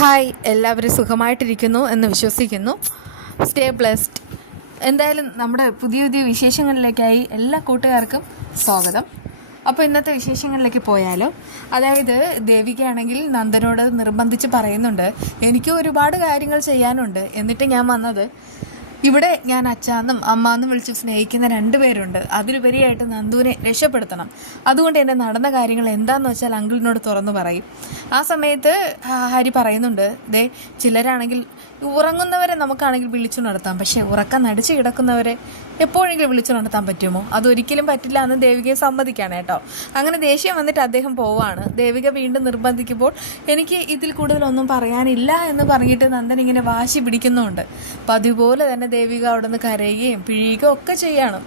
Hi, എല്ലാവരും സുഖമായിട്ടിരിക്കുന്നു എന്ന് വിശ്വസിക്കുന്നു. Stay blessed. എന്തായാലും നമ്മുടെ പുതിയ പുതിയ വിശേഷങ്ങളിലേക്കായി എല്ലാ കൂട്ടുകാർക്കും സ്വാഗതം. അപ്പോൾ ഇന്നത്തെ വിശേഷങ്ങളിലേക്ക് പോയാലോ. അതായത് ദേവികയാണെങ്കിൽ നന്ദനോട് നിർബന്ധിച്ച് പറയുന്നുണ്ട്, എനിക്ക് ഒരുപാട് കാര്യങ്ങൾ ചെയ്യാനുണ്ട്. എന്നിട്ട് ഞാൻ വന്നത് ഇവിടെ ഞാൻ അച്ഛാന്നും അമ്മാന്നും വിളിച്ച് സ്നേഹിക്കുന്ന 2 പേരുണ്ട്. അതിലുപരിയായിട്ട് നന്ദുവിനെ രക്ഷപ്പെടുത്തണം. അതുകൊണ്ട് എൻ്റെ നടന്ന കാര്യങ്ങൾ എന്താണെന്ന് വെച്ചാൽ അങ്കിളിനോട് തുറന്നു പറയും. ആ സമയത്ത് ഹരി പറയുന്നുണ്ട്, ചിലരാണെങ്കിൽ ഉറങ്ങുന്നവരെ നമുക്കാണെങ്കിൽ വിളിച്ചു നടത്താം, പക്ഷേ ഉറക്കം നടിച്ച് കിടക്കുന്നവരെ എപ്പോഴെങ്കിലും വിളിച്ചു നടത്താൻ പറ്റുമോ? അതൊരിക്കലും പറ്റില്ല എന്ന് ദേവികയെ സമ്മതിക്കാണ് കേട്ടോ. അങ്ങനെ ദേഷ്യം വന്നിട്ട് അദ്ദേഹം പോവാണ്. ദേവിക വീണ്ടും നിർബന്ധിക്കുമ്പോൾ എനിക്ക് ഇതിൽ കൂടുതലൊന്നും പറയാനില്ല എന്ന് പറഞ്ഞിട്ട് നന്ദൻ ഇങ്ങനെ വാശി പിടിക്കുന്നുണ്ട്. അപ്പം അതുപോലെ തന്നെ ദേവിക അവിടെ നിന്ന് കരയുകയും പിഴിയുകയും ഒക്കെ ചെയ്യണം.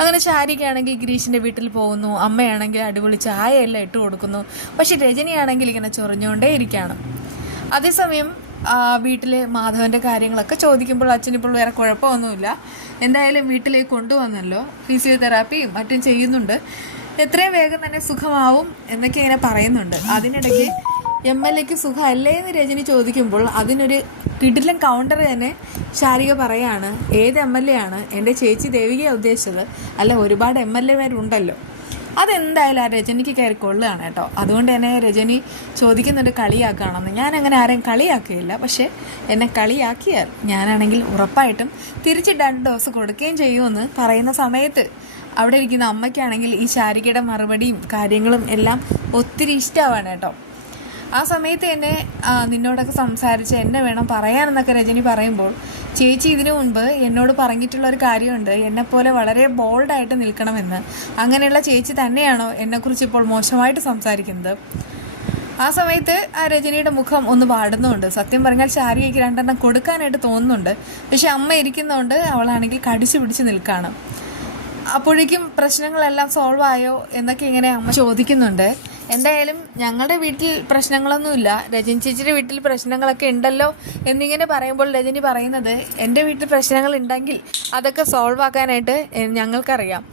അങ്ങനെ ശാരികയാണെങ്കിൽ ഗിരീഷിൻ്റെ വീട്ടിൽ പോകുന്നു. അമ്മയാണെങ്കിൽ അടിപൊളി ചായ എല്ലാം ഇട്ട് കൊടുക്കുന്നു. പക്ഷെ രജനിയാണെങ്കിൽ ഇങ്ങനെ ചൊറിഞ്ഞുകൊണ്ടേ ഇരിക്കുകയാണ്. അതേസമയം വീട്ടിലെ മാധവൻ്റെ കാര്യങ്ങളൊക്കെ ചോദിക്കുമ്പോൾ അച്ഛനിപ്പോൾ വേറെ കുഴപ്പമൊന്നുമില്ല, എന്തായാലും വീട്ടിലേക്ക് കൊണ്ടുവന്നല്ലോ, ഫിസിയോതെറാപ്പിയും മറ്റും ചെയ്യുന്നുണ്ട്, എത്രയും വേഗം തന്നെ സുഖമാവും എന്നൊക്കെ ഇങ്ങനെ പറയുന്നുണ്ട്. അതിനിടയ്ക്ക് MLAക്ക് സുഖമല്ലേ എന്ന് രജനി ചോദിക്കുമ്പോൾ അതിനൊരു കിടിലൻ കൗണ്ടർ തന്നെ ശാരിക പറയാണ്, ഏത് MLA ആണ്? എൻ്റെ ചേച്ചി ദേവികയാണ് ഉദ്ദേശിച്ചത്, അല്ല ഒരുപാട് MLAമാരുണ്ടല്ലോ. അതെന്തായാലും ആ രജനിക്ക് കയറി കൊള്ളുകയാണ് കേട്ടോ. അതുകൊണ്ട് തന്നെ രജനി ചോദിക്കുന്നുണ്ട് കളിയാക്കുകയാണെന്ന്. ഞാനങ്ങനെ ആരെയും കളിയാക്കുകയില്ല, പക്ഷേ എന്നെ കളിയാക്കിയാൽ ഞാനാണെങ്കിൽ ഉറപ്പായിട്ടും തിരിച്ച് 2 ഡോസ് കൊടുക്കുകയും ചെയ്യുമെന്ന് പറയുന്ന സമയത്ത് അവിടെ ഇരിക്കുന്ന അമ്മയ്ക്കാണെങ്കിൽ ഈ ശാരികയുടെ മറുപടിയും കാര്യങ്ങളും എല്ലാം ഒത്തിരി ഇഷ്ടമാവാണ് കേട്ടോ. ആ സമയത്ത് എന്നെ നിന്നോടൊക്കെ സംസാരിച്ച് എന്നെ വേണം പറയാനെന്നൊക്കെ രജനി പറയുമ്പോൾ, ചേച്ചി ഇതിനു മുൻപ് എന്നോട് പറഞ്ഞിട്ടുള്ളൊരു കാര്യമുണ്ട്, എന്നെപ്പോലെ വളരെ ബോൾഡായിട്ട് നിൽക്കണമെന്ന്. അങ്ങനെയുള്ള ചേച്ചി തന്നെയാണോ എന്നെക്കുറിച്ച് ഇപ്പോൾ മോശമായിട്ട് സംസാരിക്കുന്നത്? ആ സമയത്ത് ആ രജനിയുടെ മുഖം ഒന്ന് വാടുന്നുണ്ട്. സത്യം പറഞ്ഞാൽ ശാരികയ്ക്ക് 2 എണ്ണം കൊടുക്കാനായിട്ട് തോന്നുന്നുണ്ട്, പക്ഷെ അമ്മ ഇരിക്കുന്നതുകൊണ്ട് അവളാണെങ്കിൽ കടിച്ചു പിടിച്ച് നിൽക്കുകയാണ്. അപ്പോഴേക്കും പ്രശ്നങ്ങളെല്ലാം സോൾവ് ആയോ എന്നൊക്കെ ഇങ്ങനെ അമ്മ ചോദിക്കുന്നുണ്ട്. എന്തായാലും ഞങ്ങളുടെ വീട്ടിൽ പ്രശ്നങ്ങളൊന്നുമില്ല, രജനി ചേച്ചിയുടെ വീട്ടിൽ പ്രശ്നങ്ങളൊക്കെ ഉണ്ടല്ലോ എന്നിങ്ങനെ പറയുമ്പോൾ രജനി പറയുന്നത്, എൻ്റെ വീട്ടിൽ പ്രശ്നങ്ങൾ ഉണ്ടെങ്കിൽ അതൊക്കെ സോൾവ് ആക്കാനായിട്ട് ഞങ്ങൾക്കറിയാം.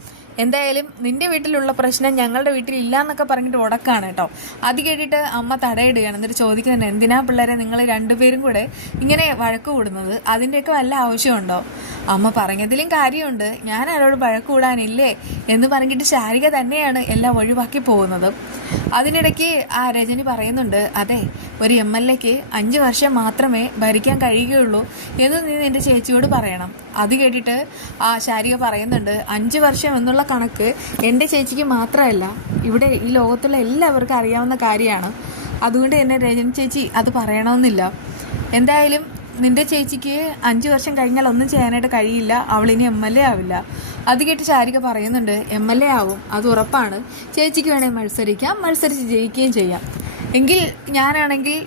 എന്തായാലും നിൻ്റെ വീട്ടിലുള്ള പ്രശ്നം ഞങ്ങളുടെ വീട്ടിൽ ഇല്ല എന്നൊക്കെ പറഞ്ഞിട്ട് ഉടക്കാണ് കേട്ടോ. അത് കേട്ടിട്ട് അമ്മ തടയിടുകയാണ്. എന്നിട്ട് ചോദിക്കുന്നുണ്ട്, എന്തിനാ പിള്ളേരെ നിങ്ങൾ 2 പേരും കൂടെ ഇങ്ങനെ വഴക്ക് കൂടുന്നത്? അതിൻ്റെയൊക്കെ വല്ല ആവശ്യമുണ്ടോ? അമ്മ പറഞ്ഞതിലും കാര്യമുണ്ട്, ഞാൻ ആരോട് വഴക്ക് കൂടാനില്ലേ എന്ന് പറഞ്ഞിട്ട് ശാരിക തന്നെയാണ് എല്ലാം ഒഴിവാക്കി പോകുന്നത്. അതിനിടയ്ക്ക് ആ രജനി പറയുന്നുണ്ട്, അതെ ഒരു MLAക്ക് 5 വർഷം മാത്രമേ ഭരിക്കാൻ കഴിയുകയുള്ളൂ എന്ന് നീ നിൻ്റെ ചേച്ചിയോട് പറയണം. അത് കേട്ടിട്ട് ആ ശാരിക പറയുന്നുണ്ട്, 5 വർഷം എന്നുള്ള കണക്ക് എൻ്റെ ചേച്ചിക്ക് മാത്രമല്ല, ഇവിടെ ഈ ലോകത്തുള്ള എല്ലാവർക്കും അറിയാവുന്ന കാര്യമാണ്. അതുകൊണ്ട് തന്നെ രജനി ചേച്ചി അത് പറയണമെന്നില്ല. എന്തായാലും നിൻ്റെ ചേച്ചിക്ക് 5 വർഷം കഴിഞ്ഞാൽ ഒന്നും ചെയ്യാനായിട്ട് കഴിയില്ല, അവളിനി MLA ആവില്ല. അത് കേട്ട് ശാരിക പറയുന്നുണ്ട്, MLA ആവും, അത് ഉറപ്പാണ്. ചേച്ചിക്ക് വേണേൽ മത്സരിക്കാം, മത്സരിച്ച് ജയിക്കുകയും ചെയ്യാം. എങ്കിൽ ഞാനാണെങ്കിൽ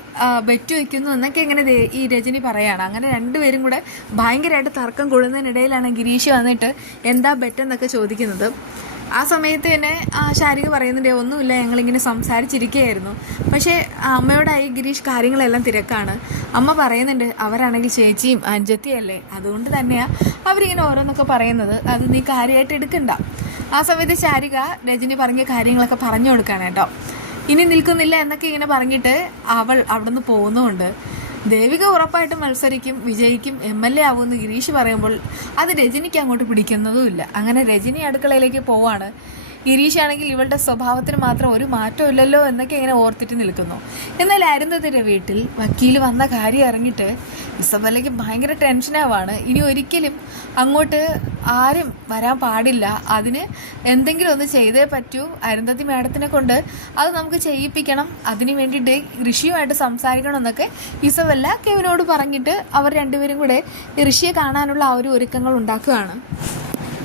ബെറ്റ് വയ്ക്കുന്നു എന്നൊക്കെ ഇങ്ങനെ ഈ രജനി പറയാണ്. അങ്ങനെ 2 പേരും കൂടെ ഭയങ്കരമായിട്ട് തർക്കം കൂടുന്നതിനിടയിലാണ് ഗിരീഷ് വന്നിട്ട് എന്താ ബെറ്റ് എന്നൊക്കെ ചോദിക്കുന്നത്. ആ സമയത്ത് തന്നെ ശാരിക പറയുന്നുണ്ട്, ഒന്നുമില്ല, ഞങ്ങളിങ്ങനെ സംസാരിച്ചിരിക്കുകയായിരുന്നു. പക്ഷേ അമ്മയോടായി ഗിരീഷ് കാര്യങ്ങളെല്ലാം തിരക്കാണ്. അമ്മ പറയുന്നുണ്ട്, അവരാണെങ്കിൽ ചേച്ചിയും അഞ്ചത്തിയല്ലേ, അതുകൊണ്ട് തന്നെയാണ് അവരിങ്ങനെ ഓരോന്നൊക്കെ പറയുന്നത്, അത് നീ കാര്യമായിട്ട് എടുക്കണ്ട. ആ സമയത്ത് ശാരിക രജനി പറഞ്ഞ കാര്യങ്ങളൊക്കെ പറഞ്ഞു കൊടുക്കാണ് കേട്ടോ. ഇനി നിൽക്കുന്നില്ല എന്നൊക്കെ ഇങ്ങനെ പറഞ്ഞിട്ട് അവൾ അവിടെ നിന്ന് പോകുന്നുമുണ്ട്. ദേവിക ഉറപ്പായിട്ടും മത്സരിക്കും, വിജയിക്കും, MLA ആവുമെന്ന് ഗിരീഷ് പറയുമ്പോൾ അത് രജനിക്ക് അങ്ങോട്ട് പിടിക്കുന്നതുമില്ല. അങ്ങനെ രജനി അടുക്കളയിലേക്ക് പോവാണ്. ഗിരീഷ് ആണെങ്കിൽ ഇവളുടെ സ്വഭാവത്തിന് മാത്രം ഒരു മാറ്റം ഇല്ലല്ലോ എന്നൊക്കെ ഇങ്ങനെ ഓർത്തിട്ട് നിൽക്കുന്നു. എന്നാൽ അരുന്ധതിയുടെ വീട്ടിൽ വക്കീൽ വന്ന കാര്യം അറിഞ്ഞിട്ട് ഇസബല്ലയ്ക്ക് ഭയങ്കര ടെൻഷനാവാണ്. ഇനി ഒരിക്കലും അങ്ങോട്ട് ആരും വരാൻ പാടില്ല, അതിന് എന്തെങ്കിലും ഒന്ന് ചെയ്തേ പറ്റൂ, അരുന്ധതി മാഡത്തിനെ കൊണ്ട് അത് നമുക്ക് ചെയ്യിപ്പിക്കണം, അതിന് വേണ്ടിയിട്ട് ഋഷിയുമായിട്ട് സംസാരിക്കണം എന്നൊക്കെ ഇസബല്ല കെവിനോട് പറഞ്ഞിട്ട് അവർ 2 പേരും കൂടെ ഋഷിയെ കാണാനുള്ള ആ ഒരു ഒരുക്കങ്ങൾ ഉണ്ടാക്കുകയാണ്.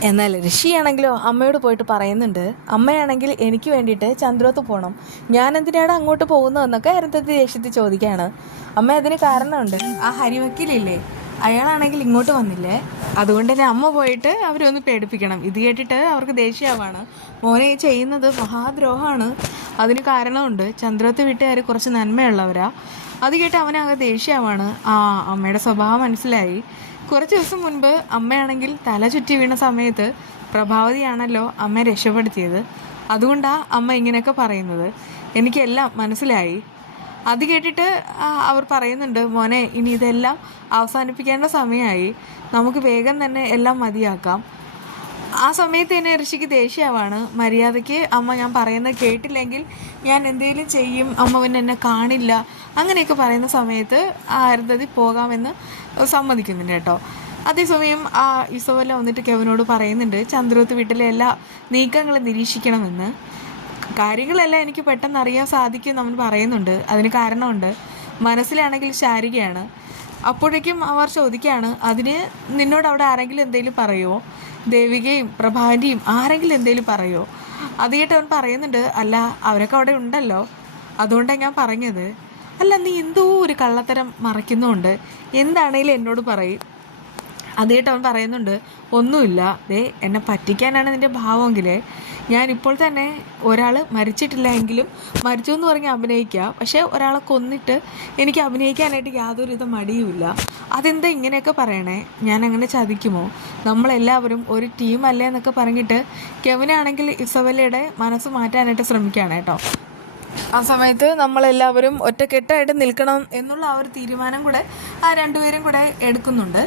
എന്നാൽ ഋഷിയാണെങ്കിലോ അമ്മയോട് പോയിട്ട് പറയുന്നുണ്ട്, അമ്മയാണെങ്കിൽ എനിക്ക് വേണ്ടിയിട്ട് ചന്ദ്രോത്ത് പോകണം, ഞാൻ എന്തിനാണ് അങ്ങോട്ട് പോകുന്നതെന്നൊക്കെ അരുന്ധതി ദേഷ്യത്തിൽ ചോദിക്കുകയാണ്. അമ്മ അതിന് കാരണമുണ്ട്, ആ ഹരിവക്കീലില്ലേ അയാളാണെങ്കിൽ ഇങ്ങോട്ട് വന്നില്ലേ, അതുകൊണ്ട് തന്നെ അമ്മ പോയിട്ട് അവരൊന്ന് പേടിപ്പിക്കണം. ഇത് കേട്ടിട്ട് അവർക്ക് ദേഷ്യമാവാണ്. മോനെ ചെയ്യുന്നത് മഹാദ്രോഹമാണ്, അതിന് കാരണമുണ്ട്, ചന്ദ്രോത്ത് വീട്ടുകാർ കുറച്ച് നന്മയുള്ളവരാ. അത് കേട്ട് അവനങ്ങ് ദേഷ്യമാവാണ്. അമ്മയുടെ സ്വഭാവം മനസ്സിലായി. കുറച്ച് ദിവസം മുൻപ് അമ്മയാണെങ്കിൽ തല ചുറ്റി വീണ സമയത്ത് പ്രഭാവതിയാണല്ലോ അമ്മയെ രക്ഷപ്പെടുത്തിയത്, അതുകൊണ്ടാണ് അമ്മ ഇങ്ങനെയൊക്കെ പറയുന്നത്. എനിക്കെല്ലാം മനസ്സിലായി. അത് കേട്ടിട്ട് അവർ പറയുന്നുണ്ട്, മോനെ ഇനി ഇതെല്ലാം അവസാനിപ്പിക്കേണ്ട സമയമായി, നമുക്ക് വേഗം തന്നെ എല്ലാം മതിയാക്കാം. ആ സമയത്ത് തന്നെ ഋഷിക്ക് ദേഷ്യമാണ്. മര്യാദയ്ക്ക് അമ്മ ഞാൻ പറയുന്നത് കേട്ടില്ലെങ്കിൽ ഞാൻ എന്തെങ്കിലും ചെയ്യും, അമ്മ പിന്നെ എന്നെ കാണില്ല, അങ്ങനെയൊക്കെ പറയുന്ന സമയത്ത് അരുന്ധതി പോകാമെന്ന് സമ്മതിക്കുന്നുണ്ട് കേട്ടോ. അതേസമയം ഇസബെല്ല വന്നിട്ട് കെവിനോട് പറയുന്നുണ്ട് ചന്ദ്രോത്ത് വീട്ടിലെ എല്ലാ നീക്കങ്ങളും നിരീക്ഷിക്കണമെന്ന്. കാര്യങ്ങളെല്ലാം എനിക്ക് പെട്ടെന്ന് അറിയാൻ സാധിക്കും അവൻ പറയുന്നുണ്ട്. അതിന് കാരണമുണ്ട്. മനസ്സിലാണെങ്കിൽ ശാരികയാണ്. അപ്പോഴേക്കും അവർ ചോദിക്കുകയാണ്, അതിന് നിന്നോട് അവിടെ ആരെങ്കിലും എന്തെങ്കിലും പറയുമോ? ദേവികയും പ്രഭാന്റിയും ആരെങ്കിലും എന്തെങ്കിലും പറയുമോ? അത് കേട്ട് അവൻ പറയുന്നുണ്ട്, അല്ല അവരൊക്കെ അവിടെ ഉണ്ടല്ലോ, അതുകൊണ്ടാണ് ഞാൻ പറഞ്ഞത്. അല്ല നീ എന്തോ ഒരു കള്ളത്തരം മറയ്ക്കുന്നുണ്ട്, എന്താണേലും എന്നോട് പറയും. അത് കേട്ട് അവൻ പറയുന്നുണ്ട്, ഒന്നുമില്ല, എന്നെ പറ്റിക്കാനാണ് നിൻ്റെ ഭാവമെങ്കിൽ ഞാനിപ്പോൾ തന്നെ ഒരാൾ മരിച്ചിട്ടില്ല എങ്കിലും മരിച്ചു എന്ന് പറഞ്ഞ് അഭിനയിക്കുക, പക്ഷേ ഒരാളെ കൊന്നിട്ട് എനിക്ക് അഭിനയിക്കാനായിട്ട് യാതൊരുവിധ മടിയുമില്ല. അതെന്താ ഇങ്ങനെയൊക്കെ പറയണേ? ഞാൻ അങ്ങനെ ചതിക്കുമോ? നമ്മളെല്ലാവരും ഒരു ടീമല്ലേ എന്നൊക്കെ പറഞ്ഞിട്ട് കെവിനാണെങ്കിൽ ഇസബെല്ലയുടെ മനസ്സ് മാറ്റാനായിട്ട് ശ്രമിക്കുകയാണ് കേട്ടോ. ആ സമയത്ത് നമ്മളെല്ലാവരും ഒറ്റക്കെട്ടായിട്ട് നിൽക്കണം എന്നുള്ള ആ ഒരു തീരുമാനം കൂടെ ആ രണ്ടുപേരും കൂടെ എടുക്കുന്നുണ്ട്.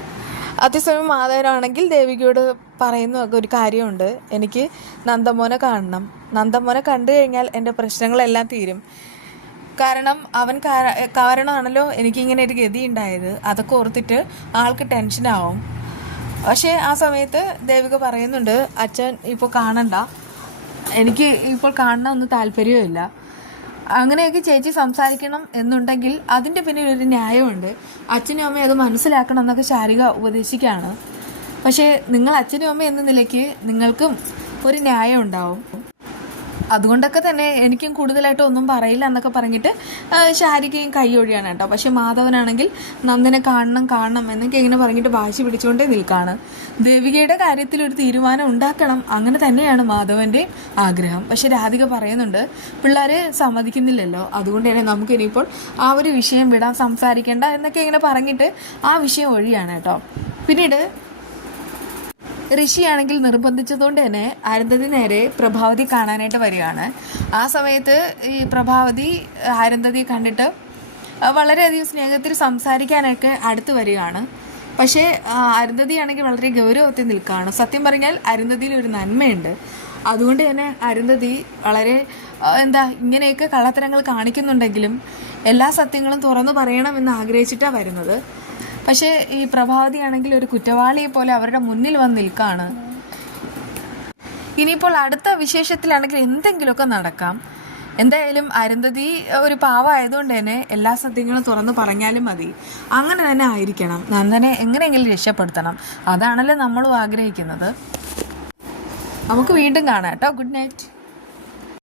അതേസമയം മാധവനാണെങ്കിൽ ദേവികയോട് പറയുന്ന ഒരു കാര്യമുണ്ട്, എനിക്ക് നന്ദമോനെ കാണണം. നന്ദമോനെ കണ്ടു കഴിഞ്ഞാൽ എൻ്റെ പ്രശ്നങ്ങളെല്ലാം തീരും. കാരണം അവൻ കാരണമാണല്ലോ എനിക്കിങ്ങനെ ഒരു ഗതി ഉണ്ടായത്. അതൊക്കെ ഓർത്തിട്ട് ആൾക്ക് ടെൻഷനാവും. പക്ഷേ ആ സമയത്ത് ദേവിക പറയുന്നുണ്ട്, അച്ഛൻ ഇപ്പോൾ കാണണ്ട, എനിക്ക് ഇപ്പോൾ കാണണമെന്ന് താല്പര്യമില്ല. അങ്ങനെയൊക്കെ ചേച്ചി സംസാരിക്കണം എന്നുണ്ടെങ്കിൽ അതിൻ്റെ പിന്നിൽ ഒരു ന്യായമുണ്ട്. അച്ഛനും അമ്മയും അത് മനസ്സിലാക്കണം എന്നൊക്കെ ശാരിക ഉപദേശിക്കുകയാണ്. പക്ഷേ നിങ്ങൾ അച്ഛനും അമ്മയും എന്ന നിലയ്ക്ക് നിങ്ങൾക്കും ഒരു ന്യായം ഉണ്ടാവും. അതുകൊണ്ടൊക്കെ തന്നെ എനിക്കും കൂടുതലായിട്ട് ഒന്നും പറയില്ല എന്നൊക്കെ പറഞ്ഞിട്ട് ശാരികയും കൈയൊഴിയാണ് കേട്ടോ. പക്ഷെ മാധവനാണെങ്കിൽ നന്ദനെ കാണണം എന്നൊക്കെ ഇങ്ങനെ പറഞ്ഞിട്ട് വാശി പിടിച്ചുകൊണ്ടേ നിൽക്കുകയാണ്. ദേവികയുടെ കാര്യത്തിൽ ഒരു തീരുമാനം ഉണ്ടാക്കണം, അങ്ങനെ തന്നെയാണ് മാധവൻ്റെ ആഗ്രഹം. പക്ഷെ രാധിക പറയുന്നുണ്ട്, പിള്ളേർ സമ്മതിക്കുന്നില്ലല്ലോ, അതുകൊണ്ട് തന്നെ നമുക്ക് ഇനിയിപ്പോൾ ആ ഒരു വിഷയം വിടാൻ, സംസാരിക്കേണ്ട എന്നൊക്കെ ഇങ്ങനെ പറഞ്ഞിട്ട് ആ വിഷയം ഒഴിയാണ് കേട്ടോ. പിന്നീട് ഋഷിയാണെങ്കിൽ നിർബന്ധിച്ചതുകൊണ്ട് തന്നെ അരുന്ധതി നേരെ പ്രഭാവതി കാണാനായിട്ട് വരികയാണ്. ആ സമയത്ത് ഈ പ്രഭാവതി അരുന്ധതിയെ കണ്ടിട്ട് വളരെയധികം സ്നേഹത്തിൽ സംസാരിക്കാനൊക്കെ അടുത്ത് വരികയാണ്. പക്ഷേ അരുന്ധതി ആണെങ്കിൽ വളരെ ഗൗരവത്തിൽ നിൽക്കുകയാണ്. സത്യം പറഞ്ഞാൽ അരുന്ധതിയിൽ ഒരു നന്മയുണ്ട്. അതുകൊണ്ട് തന്നെ അരുന്ധതി വളരെ ഇങ്ങനെയൊക്കെ കള്ളത്തരങ്ങൾ കാണിക്കുന്നുണ്ടെങ്കിലും എല്ലാ സത്യങ്ങളും തുറന്നു പറയണമെന്ന് ആഗ്രഹിച്ചിട്ടാണ് വരുന്നത്. പക്ഷേ ഈ പ്രഭാവതി ആണെങ്കിൽ ഒരു കുറ്റവാളിയെ പോലെ അവരുടെ മുന്നിൽ വന്ന് നിൽക്കുകയാണ്. ഇനിയിപ്പോൾ അടുത്ത വിശേഷത്തിലാണെങ്കിൽ എന്തെങ്കിലുമൊക്കെ നടക്കാം. എന്തായാലും അരുന്ധതി ഒരു പാവമായതുകൊണ്ട് തന്നെ എല്ലാ സത്യങ്ങളും തുറന്നു പറഞ്ഞാലും മതി. അങ്ങനെ തന്നെ ആയിരിക്കണം. നന്ദനെ എങ്ങനെയെങ്കിലും രക്ഷപ്പെടുത്തണം. അതാണല്ലോ നമ്മളും ആഗ്രഹിക്കുന്നത്. നമുക്ക് വീണ്ടും കാണാം കേട്ടോ. Good night.